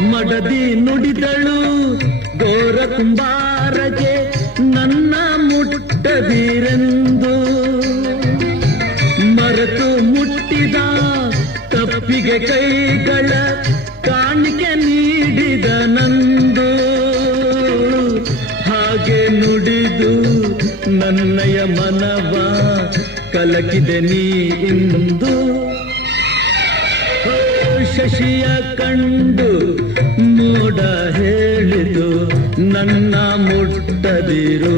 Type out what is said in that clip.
ಮಡದಿ ನುಡಿದಳು ಗೋರ ಕುಂಬಾರಗೆ ನನ್ನ ಮುಟ್ಟದಿರೆಂದು. ಮರೆತು ಮುಟ್ಟಿದ ತಪ್ಪಿಗೆ ಕೈಗಳ ಕಾಣಿಕೆ ನೀಡಿದ ನಂದು. ಹಾಗೆ ನುಡಿದು ನನ್ನಯ ಮನವ ಕಲಕಿದೆ ನೀ ಇಂದು. ಶಶಿಯ ಕಂಡು ಮೋಡ ಹೇಳಿದು ನನ್ನ ಮುಟ್ಟದಿರು.